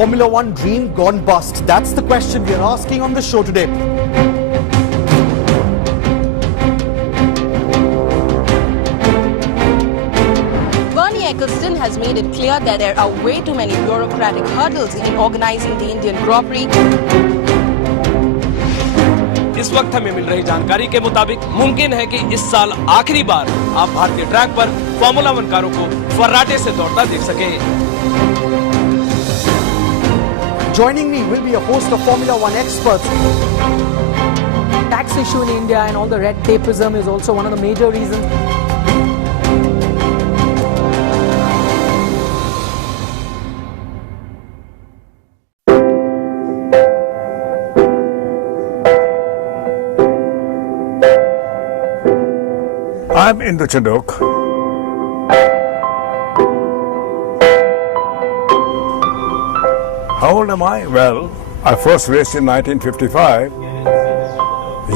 Formula One dream gone bust? That's the question we are asking on the show today. Bernie Ecclestone has made it clear that there are way too many bureaucratic hurdles in organizing the Indian Grand Prix. इस वक्त हमें मिल रही जानकारी के मुताबिक मुमकिन है कि इस साल आखिरी बार आप भारतीय ट्रैक पर फॉर्मूला 1 कारों को फर्राटे से दौड़ता देख सके। Joining me will be a host of Formula One experts. Tax issue in India and all the red tapeism is also one of the major reasons. I'm Indu Chandok. How old am I? Well, I first raced in 1955.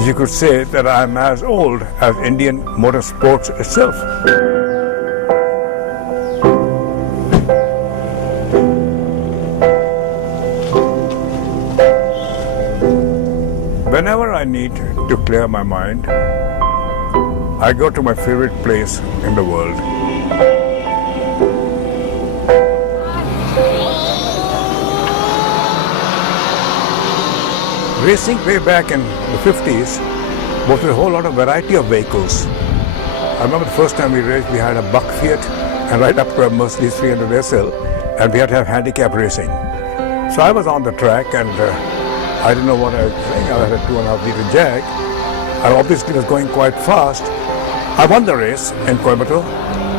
You could say that I'm as old as Indian motorsports itself. Whenever I need to clear my mind, I go to my favorite place in the world. Racing way back in the 50s was with a whole lot of variety of vehicles. I remember the first time we raced, we had a Buck Fiat and right up to a Mercedes 300 SL, and we had to have handicap racing. So I was on the track and I didn't know what I was saying. I had a 2.5 liter Jag. I obviously was going quite fast. I won the race in Coimbatore.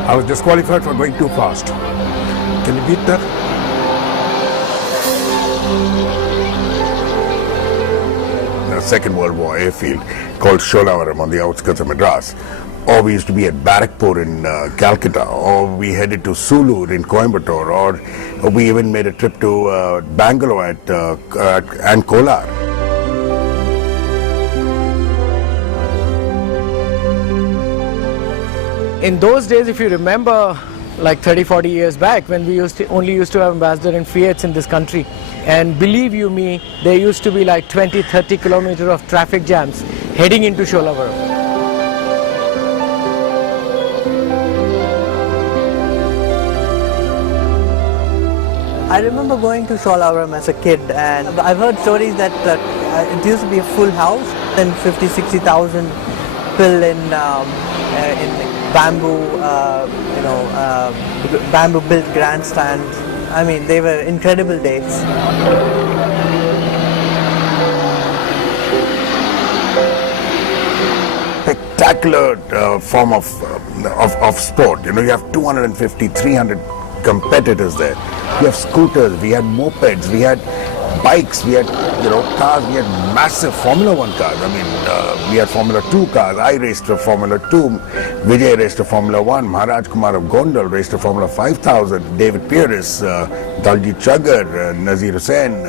I was disqualified for going too fast. Can you beat that? The Second World War airfield called Sholavaram on the outskirts of Madras. Or we used to be at Barrackpore in Calcutta, or we headed to Sulur in Coimbatore, or we even made a trip to Bangalore and Kolar. In those days, if you remember, like 30-40 years back, when we only used to have ambassador in Fiats in this country, and believe you me, there used to be like 20-30 kilometers of traffic jams heading into Sholavaram. I remember going to Sholavaram as a kid, and I've heard stories that it used to be a full house and 50-60,000 fill in bamboo, bamboo-built grandstands. I mean, they were incredible days. Spectacular form of sport. You know, you have 250, 300 competitors there. You have scooters, we had mopeds, we had bikes, we had cars, we had massive Formula 1 cars. I mean, we had Formula 2 cars. I raced for Formula 2. Vijay raced for Formula 1. Maharaj Kumar of Gondal raced for Formula 5000. David Pierce, Daljit Chaggar, Nazir Hussain,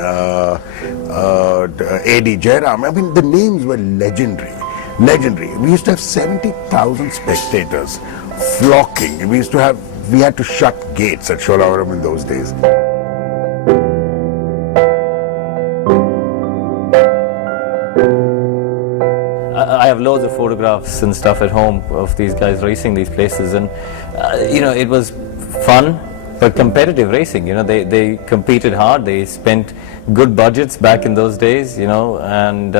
A.D. Jairam. I mean, the names were legendary. Legendary. We used to have 70,000 spectators flocking. We had to shut gates at Sholavaram in those days. I have loads of photographs and stuff at home of these guys racing these places, and it was fun but competitive racing. They competed hard, they spent good budgets back in those days, and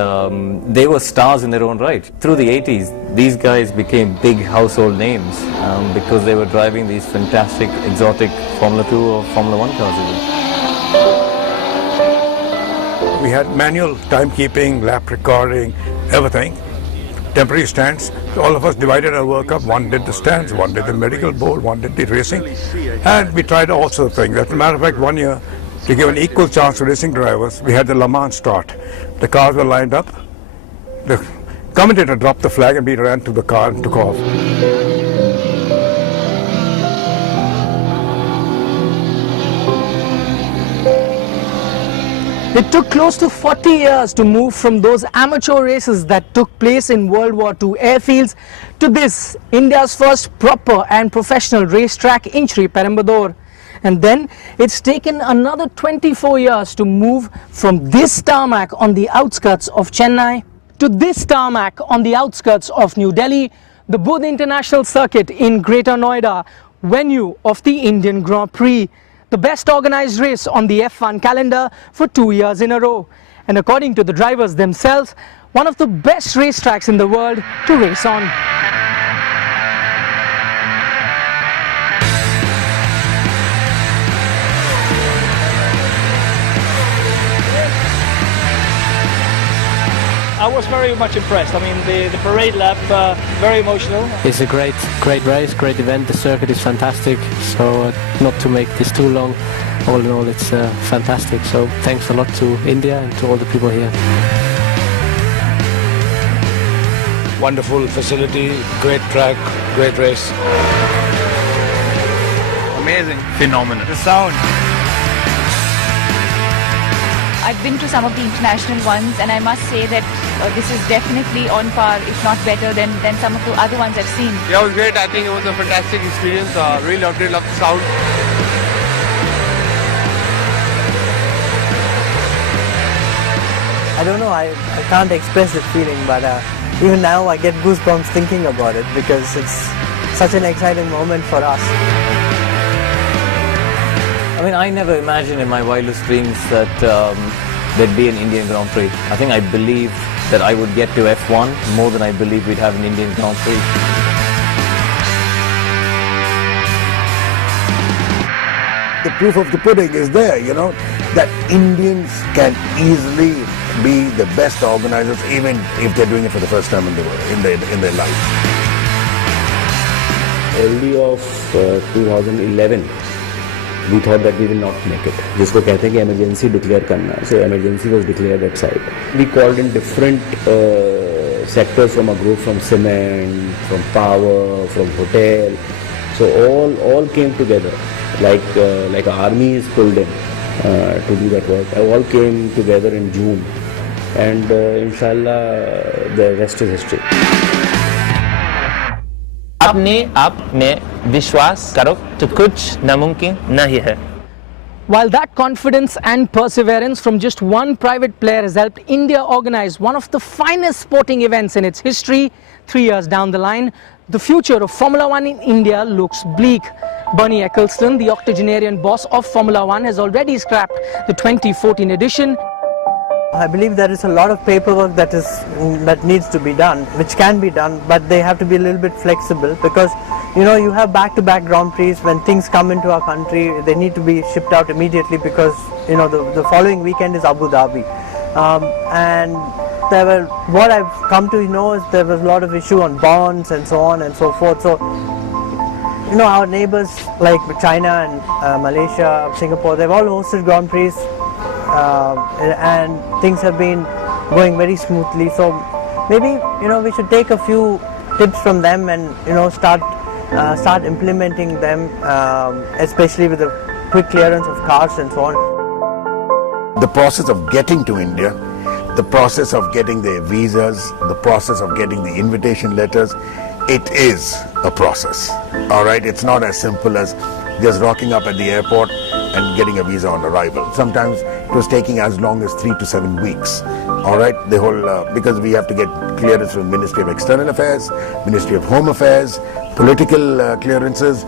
they were stars in their own right. Through the 80s, these guys became big household names because they were driving these fantastic exotic Formula 2 or Formula 1 cars. We had manual timekeeping, lap recording, everything. Temporary stands. All of us divided our work up. One did the stands, one did the medical board, one did the racing. And we tried all sorts of things. As a matter of fact, one year, to give an equal chance to racing drivers, we had the Le Mans start. The cars were lined up. The commentator dropped the flag and we ran to the car and took off. It took close to 40 years to move from those amateur races that took place in World War II airfields to this, India's first proper and professional racetrack in Sri Perambadur. And then it's taken another 24 years to move from this tarmac on the outskirts of Chennai to this tarmac on the outskirts of New Delhi, the Budh International Circuit in Greater Noida, venue of the Indian Grand Prix, the best organized race on the F1 calendar for 2 years in a row. And according to the drivers themselves, one of the best racetracks in the world to race on. I was very much impressed. I mean, the parade lap, very emotional. It's a great race, great event. The circuit is fantastic. So not to make this too long, all in all, it's fantastic. So thanks a lot to India and to all the people here. Wonderful facility, great track, great race. Amazing. Phenomenal. The sound. I've been to some of the international ones, and I must say that this is definitely on par, if not better, than some of the other ones I've seen. Yeah, it was great. I think it was a fantastic experience. Really loved it, loved the sound. I don't know, I can't express the feeling, but even now I get goosebumps thinking about it because it's such an exciting moment for us. I mean, I never imagined in my wildest dreams that there'd be an Indian Grand Prix. I think I believed that I would get to F1 more than I believed we'd have an Indian Grand Prix. The proof of the pudding is there, you know, that Indians can easily be the best organizers even if they're doing it for the first time in their life. Early of 2011, we thought that we will not make it. जिसको कहते हैं कि emergency declare करना. So emergency was declared at site. We called in different sectors from a group, from cement, from power, from hotel. So all came together, like army is pulled in to do that work. All came together in June, and inshallah the rest is history. अपने आप में विश्वास करो तो कुछ नामुमकिन नहीं है. While that confidence and perseverance from just one private player has helped India organize one of the finest sporting events in its history, 3 years down the line, the future of Formula One in India looks bleak. Bernie Ecclestone, the octogenarian boss of Formula One, has already scrapped the 2014 edition. I believe there is a lot of paperwork that needs to be done, which can be done, but they have to be a little bit flexible because, you know, you have back-to-back Grand Prix. When things come into our country, they need to be shipped out immediately because, you know, the following weekend is Abu Dhabi. And what I've come to know is there was a lot of issue on bonds and so on and so forth. So, you know, our neighbors like China and Malaysia, Singapore, they've all hosted Grand Prix. And things have been going very smoothly, so maybe, you know, we should take a few tips from them and, you know, start implementing them, especially with the quick clearance of cars and so on. The process of getting to India, the process of getting their visas, the process of getting the invitation letters, it is a process. All right, it's not as simple as just rocking up at the airport and getting a visa on arrival. Sometimes it was taking as long as 3 to 7 weeks. All right, the whole because we have to get clearance from Ministry of External Affairs, Ministry of Home Affairs, political clearances.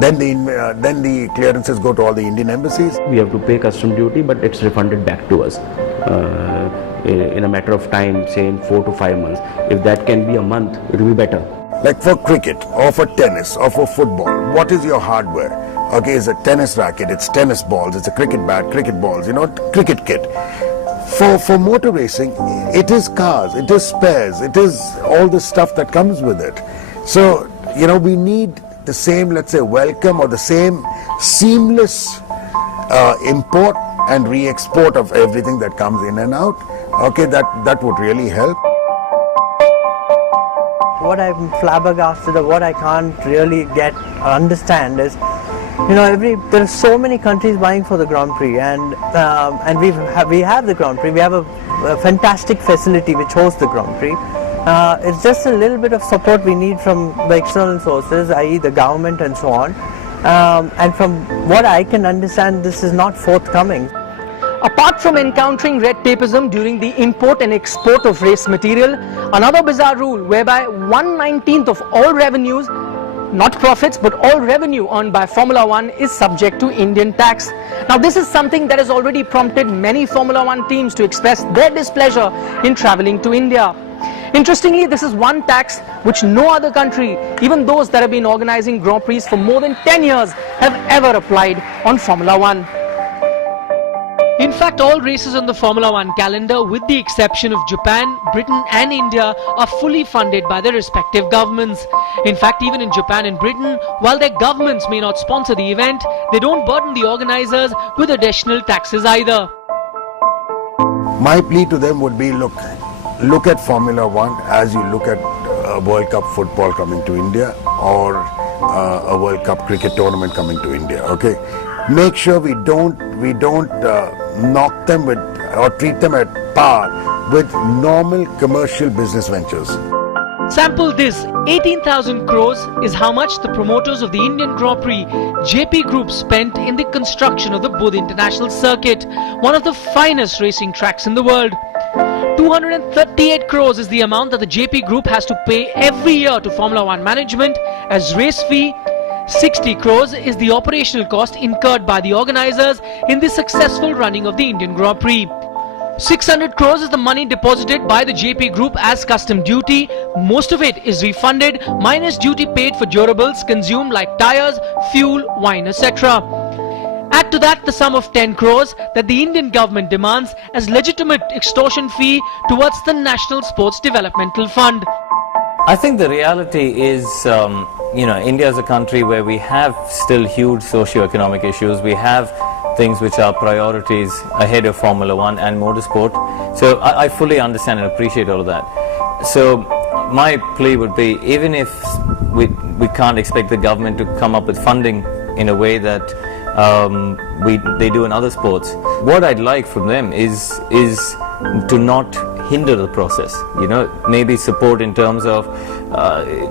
Then the clearances go to all the Indian embassies. We have to pay custom duty, but it's refunded back to us in a matter of time, say in 4 to 5 months. If that can be a month, it will be better. Like for cricket or for tennis or for football, what is your hardware? Okay, it's a tennis racket, it's tennis balls, it's a cricket bat, cricket balls, you know, cricket kit. For motor racing, it is cars, it is spares, it is all the stuff that comes with it. So, you know, we need the same, let's say, welcome or the same seamless import and re-export of everything that comes in and out. Okay, that would really help. What I'm flabbergasted or what I can't really get or understand is, you know, there are so many countries vying for the Grand Prix, and we have the Grand Prix. We have a fantastic facility which hosts the Grand Prix. It's just a little bit of support we need from the external sources, i.e. the government and so on. and from what I can understand, this is not forthcoming. Apart from encountering red tapeism during the import and export of race material, another bizarre rule whereby 1/19 of all revenues, not profits but all revenue earned by Formula One, is subject to Indian tax. Now this is something that has already prompted many Formula One teams to express their displeasure in travelling to India. Interestingly, this is one tax which no other country, even those that have been organising Grand Prix for more than 10 years, have ever applied on Formula One. In fact, all races on the Formula One calendar, with the exception of Japan, Britain and India, are fully funded by their respective governments. In fact, even in Japan and Britain, while their governments may not sponsor the event, they don't burden the organisers with additional taxes either. My plea to them would be, look at Formula One as you look at World Cup football coming to India or a World Cup cricket tournament coming to India. Okay, make sure we don't knock them with or treat them at par with normal commercial business ventures. Sample this, 18,000 crores is how much the promoters of the Indian Grand Prix, JP Group, spent in the construction of the Buddh International Circuit, one of the finest racing tracks in the world. 238 crores is the amount that the JP Group has to pay every year to Formula One management as race fee. 60 crores is the operational cost incurred by the organisers in the successful running of the Indian Grand Prix. 600 crores is the money deposited by the JP Group as custom duty. Most of it is refunded, minus duty paid for durables consumed like tires, fuel, wine, etc. Add to that the sum of 10 crores that the Indian government demands as legitimate extortion fee towards the National Sports Developmental Fund. I think the reality is, India is a country where we have still huge socio-economic issues. We have things which are priorities ahead of Formula One and motorsport. So I fully understand and appreciate all of that. So my plea would be, even if we can't expect the government to come up with funding in a way that they do in other sports, what I'd like from them is to not hinder the process. Maybe support in terms of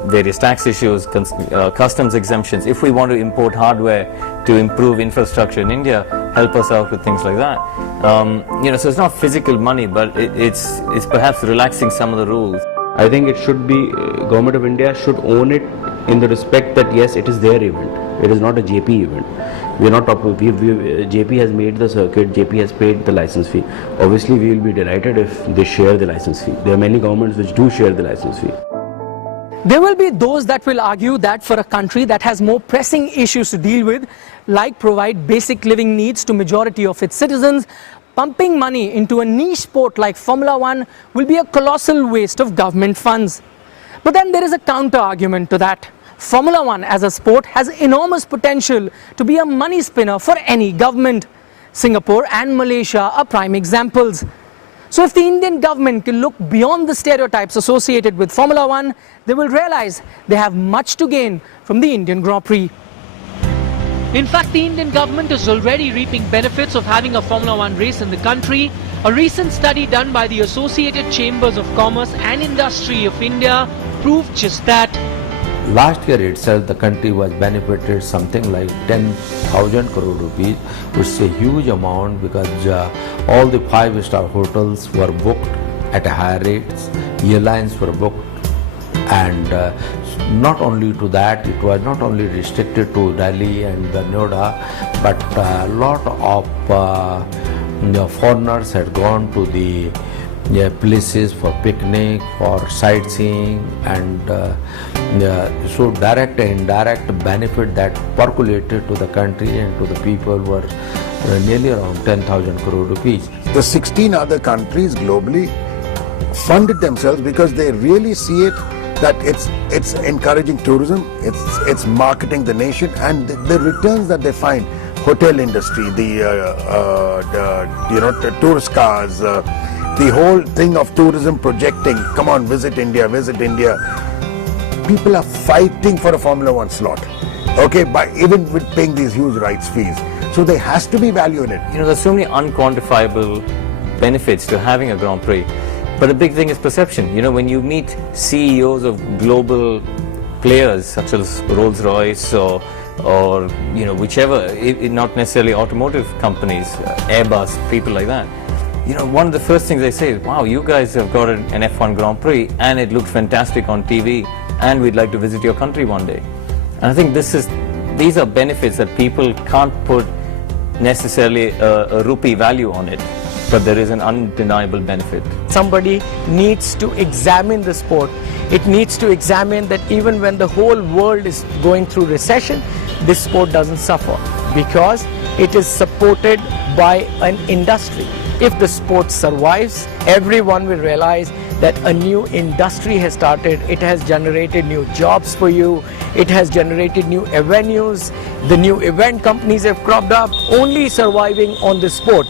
various tax issues, customs exemptions. If we want to import hardware to improve infrastructure in India, help us out with things like that. So it's not physical money, but it's perhaps relaxing some of the rules. I think it should be, Government of India should own it in the respect that yes, it is their event. It is not a JP event. We are not talking, JP has made the circuit, JP has paid the license fee. Obviously, we will be delighted if they share the license fee. There are many governments which do share the license fee. There will be those that will argue that for a country that has more pressing issues to deal with, like provide basic living needs to majority of its citizens, pumping money into a niche sport like Formula One will be a colossal waste of government funds. But then there is a counter argument to that. Formula One as a sport has enormous potential to be a money spinner for any government. Singapore and Malaysia are prime examples. So if the Indian government can look beyond the stereotypes associated with Formula One, they will realize they have much to gain from the Indian Grand Prix. In fact, the Indian government is already reaping benefits of having a Formula One race in the country. A recent study done by the Associated Chambers of Commerce and Industry of India proved just that. Last year itself, the country was benefited something like 10,000 crore rupees, which is a huge amount because all the 5-star hotels were booked at higher rates, airlines were booked, and not only to that, it was not only restricted to Delhi and the Noida, but a lot of foreigners had gone to the places for picnic, for sightseeing, and so direct and indirect benefit that percolated to the country and to the people were nearly around 10,000 crore rupees. The 16 other countries globally funded themselves because they really see it that it's encouraging tourism, it's marketing the nation, and the returns that they find, hotel industry, the tourist cars, the whole thing of tourism projecting, come on, visit India. People are fighting for a Formula One slot, okay, even with paying these huge rights fees. So there has to be value in it. There's so many unquantifiable benefits to having a Grand Prix. But the big thing is perception. When you meet CEOs of global players such as Rolls-Royce or or whichever, not necessarily automotive companies, Airbus, people like that. One of the first things they say is, wow, you guys have got an F1 Grand Prix and it looks fantastic on TV and we'd like to visit your country one day. And I think these are benefits that people can't put necessarily a rupee value on it, but there is an undeniable benefit. Somebody needs to examine the sport. It needs to examine that even when the whole world is going through recession, this sport doesn't suffer because it is supported by an industry. If the sport survives, everyone will realize that a new industry has started. It has generated new jobs for you. It has generated new avenues. The new event companies have cropped up, only surviving on the sport.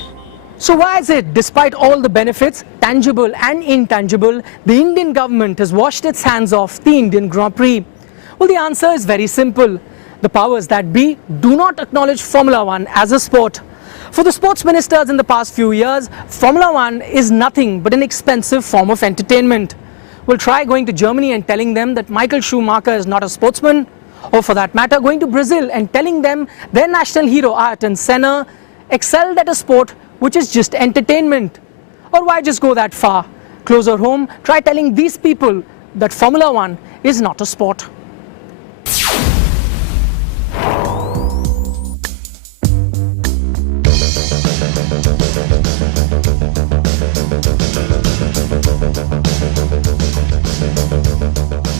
So why is it, despite all the benefits, tangible and intangible, the Indian government has washed its hands off the Indian Grand Prix? Well, the answer is very simple. The powers that be do not acknowledge Formula One as a sport. For the sports ministers in the past few years, Formula One is nothing but an expensive form of entertainment. Well, try going to Germany and telling them that Michael Schumacher is not a sportsman, or for that matter, going to Brazil and telling them their national hero Ayrton Senna excelled at a sport which is just entertainment. Or why just go that far? Closer home, try telling these people that Formula One is not a sport.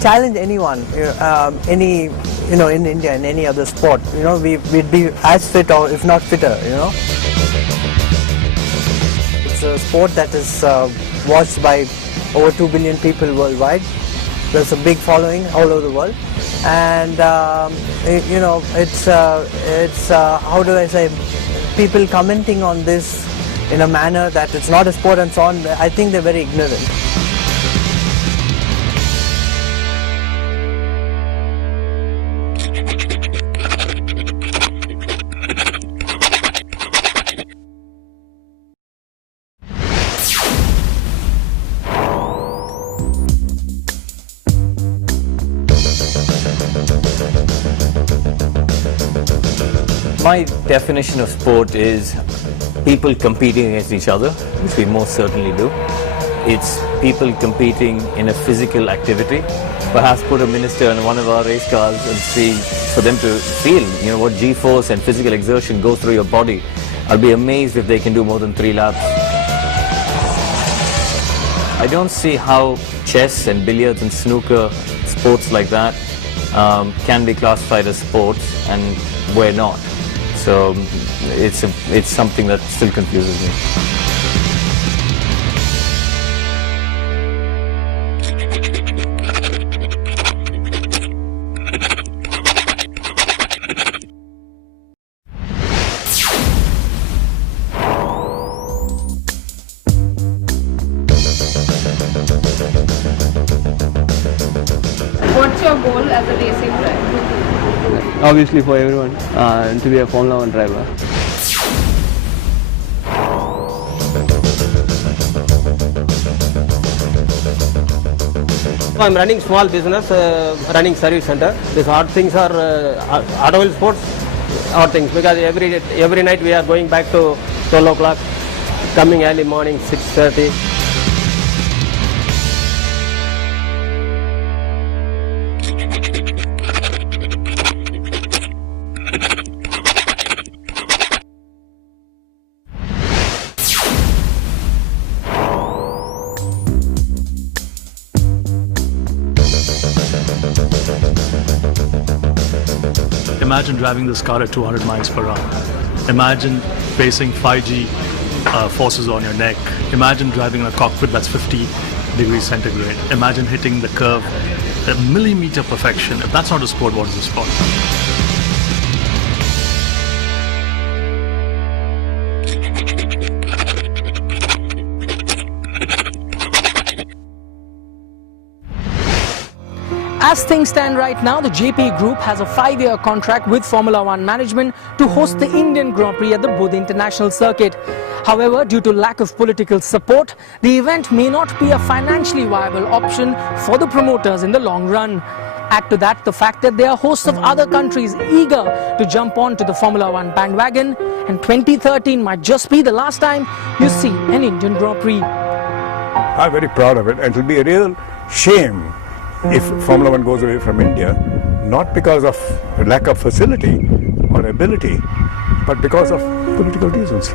Challenge anyone, in India, in any other sport, we'd be as fit or if not fitter, It's a sport that is watched by over 2 billion people worldwide. There's a big following all over the world, and it's how do I say, people commenting on this in a manner that it's not a sport and so on. I think they're very ignorant. My definition of sport is people competing against each other, which we most certainly do. It's people competing in a physical activity. Perhaps put a minister in one of our race cars and see, for them to feel, what G-force and physical exertion goes through your body. I'll be amazed if they can do more than 3 laps. I don't see how chess and billiards and snooker, sports like that, can be classified as sports and we're not. So it's something that still confuses me. What's your goal as a racing driver? Obviously for everyone, to be a Formula One driver. I'm running small business, running service center. These hard things are automobile sports, hard things, because every night we are going back to 12 o'clock, coming early morning 6:30. Imagine driving this car at 200 miles per hour. Imagine facing 5G forces on your neck. Imagine driving in a cockpit that's 50 degrees centigrade. Imagine hitting the curve at millimeter perfection. If that's not a sport, what is a sport? As things stand right now, the JP Group has a 5-year contract with Formula One management to host the Indian Grand Prix at the Bodh International Circuit. However, due to lack of political support, the event may not be a financially viable option for the promoters in the long run. Add to that the fact that there are hosts of other countries eager to jump on to the Formula One bandwagon, and 2013 might just be the last time you see an Indian Grand Prix. I'm very proud of it, and it will be a real shame if Formula One goes away from India, not because of lack of facility or ability, but because of political reasons.